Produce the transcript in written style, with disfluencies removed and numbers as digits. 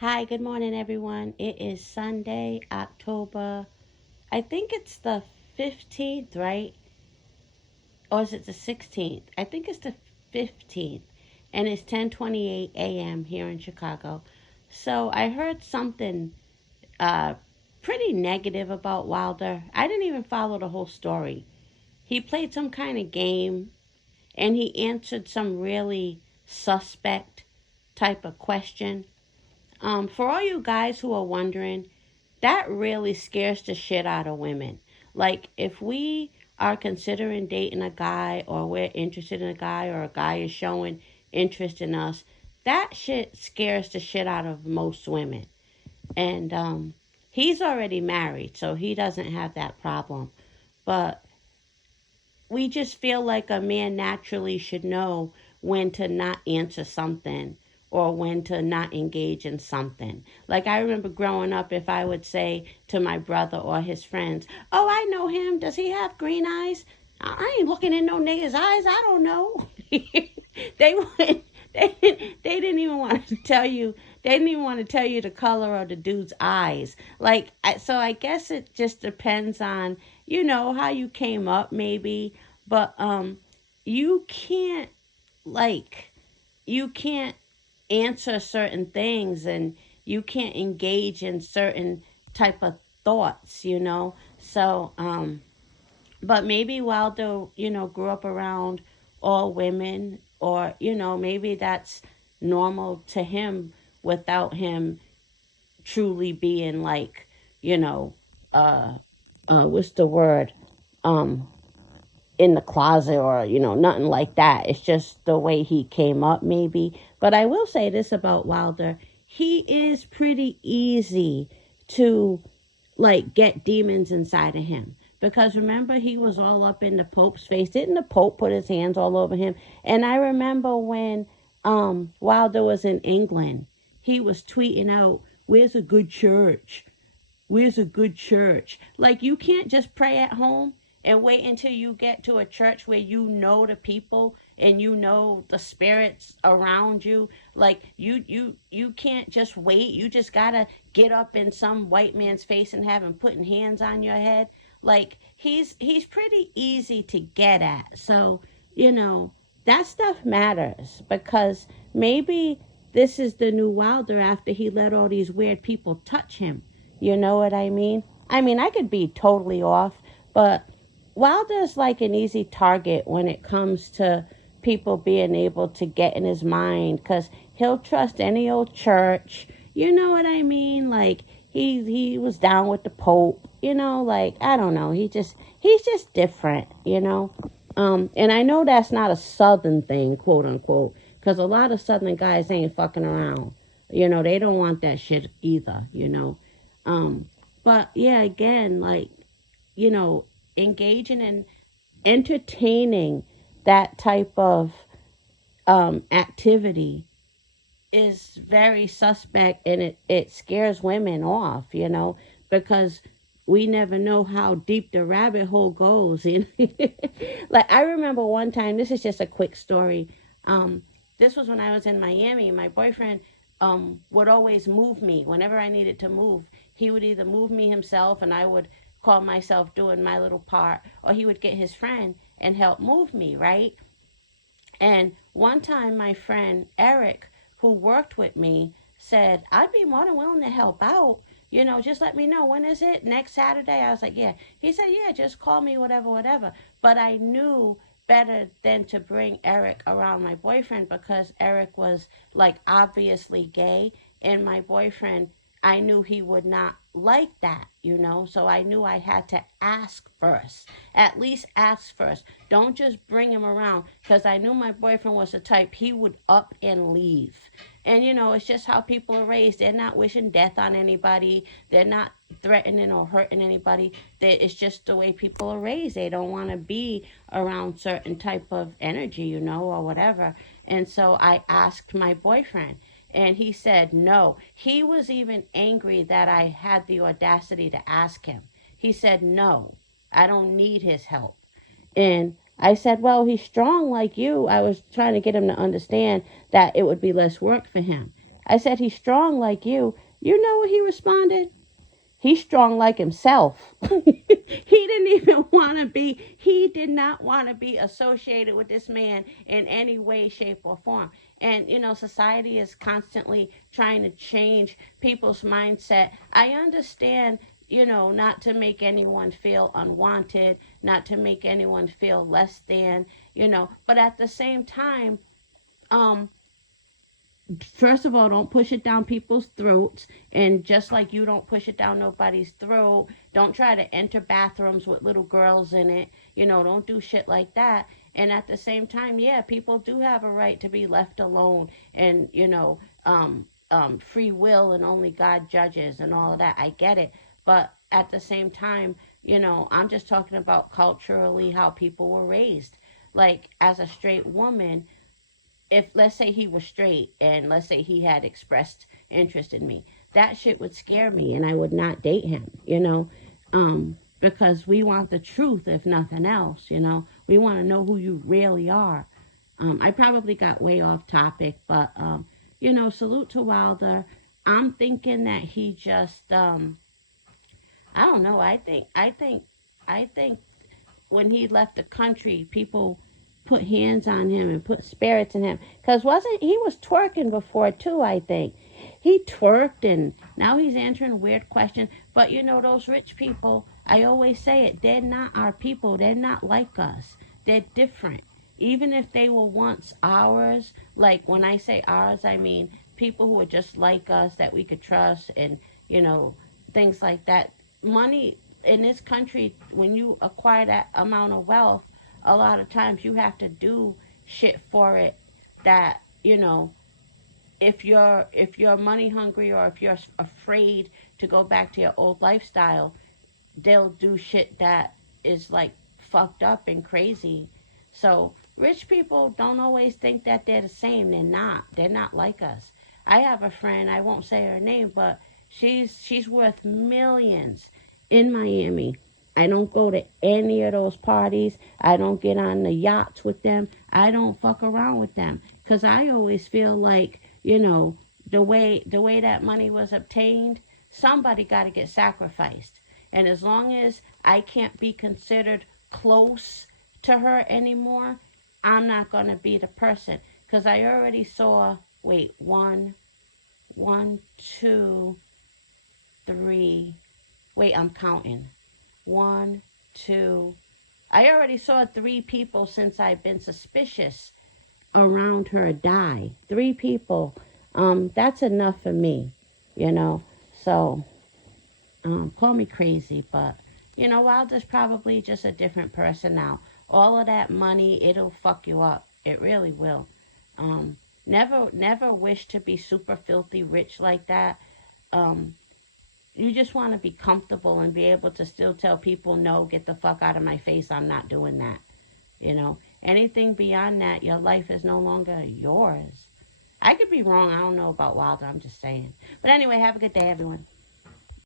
Hi, good morning, everyone. It is Sunday, October, I think it's the 15th, right? Or is it the 16th? I think it's the 15th, and it's 10:28 a.m. here in Chicago. So I heard something uh, pretty negative about Wilder. I didn't even follow the whole story. He played some kind of game, and he answered some really suspect type of question. For all you guys who are wondering, that really scares the shit out of women. Like, if we are considering dating a guy, or we're interested in a guy, or a guy is showing interest in us, that shit scares the shit out of most women. And he's already married, so he doesn't have that problem. But we just feel like a man naturally should know when to not answer something or when to not engage in something. Like, I remember growing up, if I would say to my brother or his friends, "Oh, I know him. Does he have green eyes?" I ain't looking in no nigga's eyes. I don't know. they wouldn't. They didn't even want to tell you. They didn't even want to tell you the color of the dude's eyes. So I guess it just depends on how you came up, maybe. But you can't, like, you can't answer certain things, and you can't engage in certain type of thoughts. So but maybe Waldo, grew up around all women, or maybe that's normal to him, without him truly being like, you know uh what's the word, um in the closet, or nothing like that. It's just the way he came up, maybe. But I will say this about Wilder: he is pretty easy to, like, get demons inside of him, because remember, he was all up in the Pope's face. Didn't the Pope put his hands all over him? And I remember when Wilder was in England, he was tweeting out, "Where's a good church? Where's a good church?" Like, you can't just pray at home and wait until you get to a church where you know the people and you know the spirits around you. Like, you can't just wait. You just gotta get up in some white man's face and have him putting hands on your head. Like, he's pretty easy to get at. So, you know, that stuff matters, because maybe this is the new Wilder after he let all these weird people touch him. You know what I mean? I mean, I could be totally off, but Wilder's like an easy target when it comes to people being able to get in his mind, because he'll trust any old church. You know what I mean? Like, he was down with the Pope. Like, I don't know. He's just different. And I know that's not a Southern thing, quote unquote, because a lot of Southern guys ain't fucking around. They don't want that shit either. Um, but yeah, again, like, you know, engaging in entertaining that type of activity is very suspect, and it scares women off, because we never know how deep the rabbit hole goes. Like, I remember one time, this is just a quick story. Um, this was when I was in Miami. My boyfriend would always move me whenever I needed to move. He would either move me himself, and I would call myself doing my little part, or he would get his friend and help move me, right? And one time, my friend Eric, who worked with me, said, "I'd be more than willing to help out. Just let me know. When is it? Next Saturday?" I was like, "Yeah." He said, "Yeah, just call me, whatever, whatever." But I knew better than to bring Eric around my boyfriend, because Eric was, like, obviously gay. And my boyfriend, I knew he would not like that. So I knew I had to ask first. At least ask first. Don't just bring him around, because I knew my boyfriend was the type, he would up and leave. And it's just how people are raised. They're not wishing death on anybody. They're not threatening or hurting anybody. It's just the way people are raised. They don't want to be around certain type of energy, or whatever. And so I asked my boyfriend, and he said no. He was even angry that I had the audacity to ask him. He said, "No, I don't need his help." And I said, "Well, he's strong like you." I was trying to get him to understand that it would be less work for him. I said, he's strong like you. You know what he responded? He's strong like himself. He didn't even want to be, he did not want to be associated with this man in any way, shape, or form. And, society is constantly trying to change people's mindset. I understand, not to make anyone feel unwanted, not to make anyone feel less than, but at the same time, um, first of all, don't push it down people's throats. And just like you don't push it down nobody's throat, don't try to enter bathrooms with little girls in it. Don't do shit like that. And at the same time, yeah, people do have a right to be left alone, and, free will and only God judges and all of that. I get it. But at the same time, I'm just talking about culturally how people were raised. Like, as a straight woman, if let's say he was straight and let's say he had expressed interest in me, that shit would scare me and I would not date him. Because we want the truth, if nothing else. We want to know who you really are. I probably got way off topic, but salute to Wilder. I'm thinking that he just I don't know. I think when he left the country, people put hands on him and put spirits in him. Cause wasn't he was twerking before too? I think he twerked, and now he's answering weird questions. But those rich people, I always say it. They're not our people. They're not like us. They're different. Even if they were once ours, like when I say ours, I mean people who are just like us that we could trust, and you know things like that. Money in this country, when you acquire that amount of wealth, a lot of times you have to do shit for it that, if you're money hungry, or if you're afraid to go back to your old lifestyle, they'll do shit that is like fucked up and crazy. So rich people don't always think that they're the same. They're not. They're not like us. I have a friend, I won't say her name, but she's worth millions in Miami. I don't go to any of those parties. I don't get on the yachts with them. I don't fuck around with them, cuz I always feel like, the way that money was obtained, somebody got to get sacrificed. And as long as I can't be considered close to her anymore, I'm not going to be the person. Because I already saw, wait, one, two, three. Wait, I'm counting. One, two. I already saw three people since I've been suspicious around her die. Three people. That's enough for me, you know. So, call me crazy, but Wilder's probably just a different person now. All of that money, it'll fuck you up. It really will. Never wish to be super filthy rich like that. Um, you just want to be comfortable and be able to still tell people, no, get the fuck out of my face. I'm not doing that. Anything beyond that, your life is no longer yours. I could be wrong. I don't know about Wilder. I'm just saying. But anyway, have a good day, everyone.